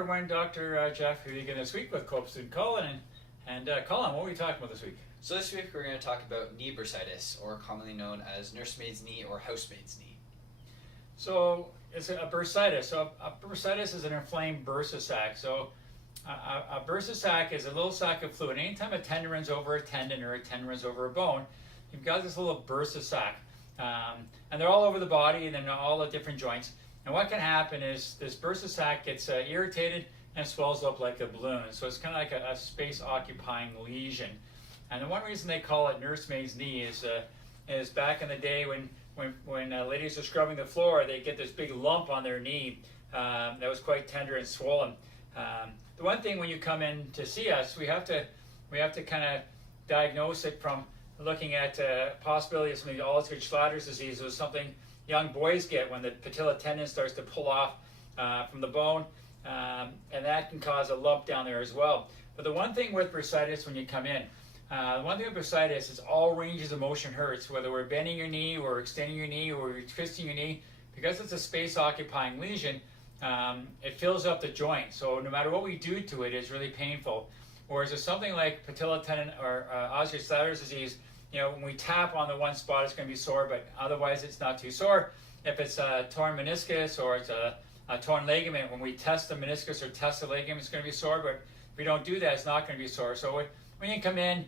everyone, Dr. Jeff here again this week with co-student Colin. And Colin, what are we talking about this week? So this week we're going to talk about knee bursitis, or commonly known as nursemaid's knee or housemaid's knee. So it's a bursitis. So a bursitis is an inflamed bursa sac. So a bursa sac is a little sac of fluid. Anytime a tendon runs over a tendon or a tendon runs over a bone, you've got this little bursa sac. And they're all over the body and then all the different joints. And what can happen is this bursa sac gets irritated and swells up like a balloon. So it's kind of like a space-occupying lesion. And the one reason they call it nursemaid's knee is back in the day when ladies are scrubbing the floor, they get this big lump on their knee that was quite tender and swollen. The one thing when you come in to see us, we have to kind of diagnose it from looking at possibility of something called Schlatters disease, or something young boys get when the patella tendon starts to pull off from the bone, and that can cause a lump down there as well. But the one thing with bursitis when you come in, the one thing with bursitis is all ranges of motion hurts, whether we're bending your knee or extending your knee or you're twisting your knee. Because it's a space-occupying lesion, it fills up the joint. So no matter what we do to it, it's really painful. Whereas if something like patella tendon or Schlatters disease, when we tap on the one spot, it's going to be sore, but otherwise it's not too sore. If it's a torn meniscus or it's a torn ligament, when we test the meniscus or test the ligament, it's going to be sore, but if we don't do that, it's not going to be sore. So when you come in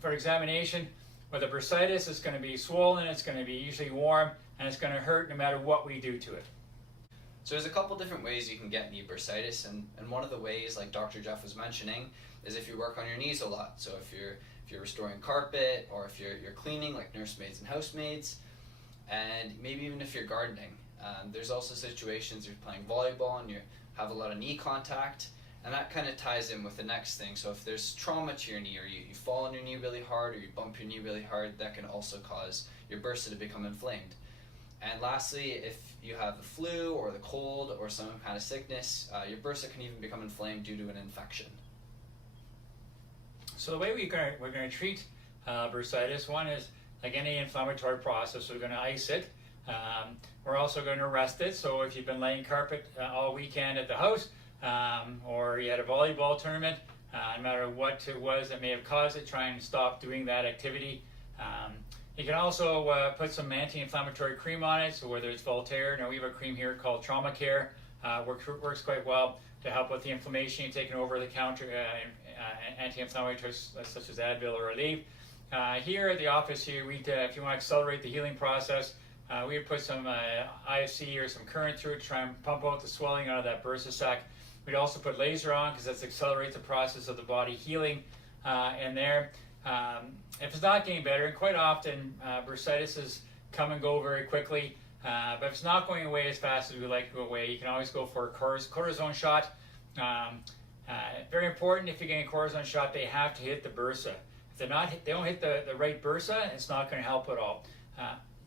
for examination with a bursitis, it's going to be swollen, it's going to be usually warm, and it's going to hurt no matter what we do to it. So there's a couple different ways you can get knee bursitis, and one of the ways, like Dr. Jeff was mentioning, is if you work on your knees a lot. So if you're restoring carpet, or if you're cleaning like nursemaids and housemaids, and maybe even if you're gardening. There's also situations you're playing volleyball and you have a lot of knee contact, and that kind of ties in with the next thing. So if there's trauma to your knee, or you fall on your knee really hard, or you bump your knee really hard, that can also cause your bursa to become inflamed. And lastly, if you have the flu or the cold or some kind of sickness, your bursa can even become inflamed due to an infection. So the way we're going to treat bursitis, one is like any inflammatory process, we're going to ice it. We're also going to rest it. So if you've been laying carpet all weekend at the house, or you had a volleyball tournament, no matter what it was that may have caused it, try and stop doing that activity. You can also put some anti-inflammatory cream on it, so whether it's Voltaire, we have a cream here called Trauma Care, works quite well to help with the inflammation. You're taking over the counter anti-inflammatories such as Advil or Aleve. Here at the office here, if you want to accelerate the healing process, we would put some IFC or some current through it to try and pump out the swelling out of that bursa sac. We'd also put laser on because that accelerates the process of the body healing in there. If it's not getting better, and quite often bursitis come and go very quickly, but if it's not going away as fast as we like to go away, you can always go for a cortisone shot. Very important, if you're getting a cortisone shot, they have to hit the bursa. If they don't hit the right bursa, it's not going to help at all.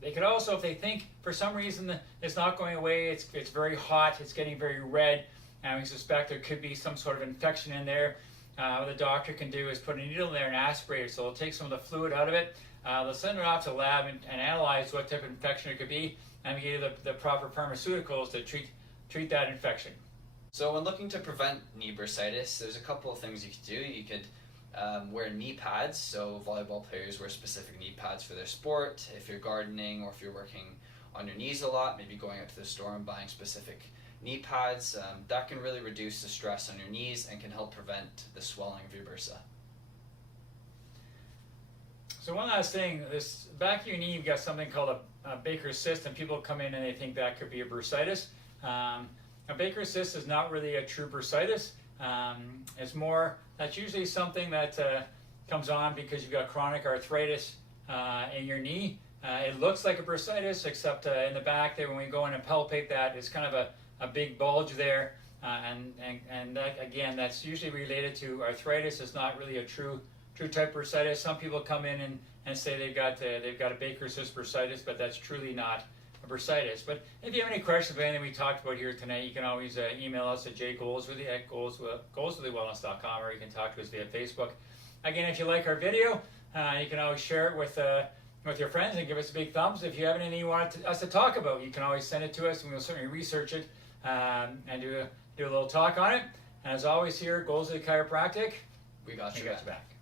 They could also, if they think for some reason it's not going away, it's very hot, it's getting very red, and we suspect there could be some sort of infection in there, what the doctor can do is put a needle in there and aspirate it. So they'll take some of the fluid out of it, they'll send it off to the lab and analyze what type of infection it could be, and give you the proper pharmaceuticals to treat that infection. So when looking to prevent knee bursitis, there's a couple of things you could do. You could wear knee pads, so volleyball players wear specific knee pads for their sport. If you're gardening or if you're working on your knees a lot, maybe going out to the store and buying specific knee pads, that can really reduce the stress on your knees and can help prevent the swelling of your bursa. So one last thing, this back of your knee, you've got something called a Baker's cyst, and people come in and they think that could be a bursitis. A Baker's cyst is not really a true bursitis. That's usually something that comes on because you've got chronic arthritis in your knee. It looks like a bursitis, except in the back there, when we go in and palpate that, it's kind of a big bulge there, and that, again, that's usually related to arthritis. It's not really a true type bursitis. Some people come in and say they've got a Baker's cyst bursitis, but that's truly not a bursitis. But if you have any questions about anything we talked about here tonight, you can always email us at jgoldsworthy@goalsworthywellness.com, or you can talk to us via Facebook. Again, if you like our video, you can always share it with with your friends and give us a big thumbs. If you have anything you want us to talk about, you can always send it to us, and we'll certainly research it and do a little talk on it. And as always, here, Goals of the Chiropractic. We got We your got you back. back.